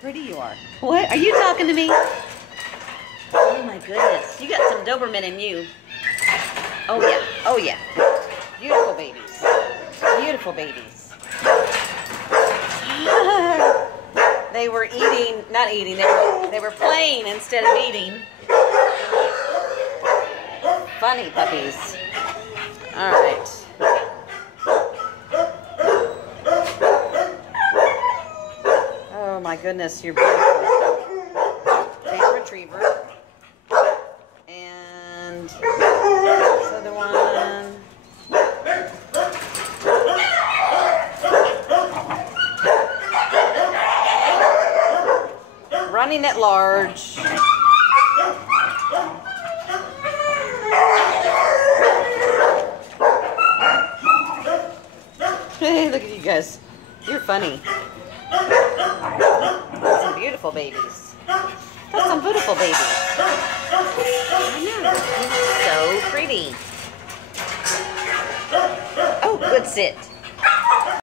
pretty you are. What? Are you talking to me? Oh my goodness. You got some Doberman in you. Oh yeah. Oh yeah. Beautiful babies. Beautiful babies. They were eating, not eating, they were playing instead of eating. Funny puppies. All right. Oh my goodness, you're beautiful. Big retriever. And this other one. Running at large. Hey, look at you guys. You're funny. That's some beautiful babies. That's some beautiful babies. I know. You're so pretty. Oh, good sit.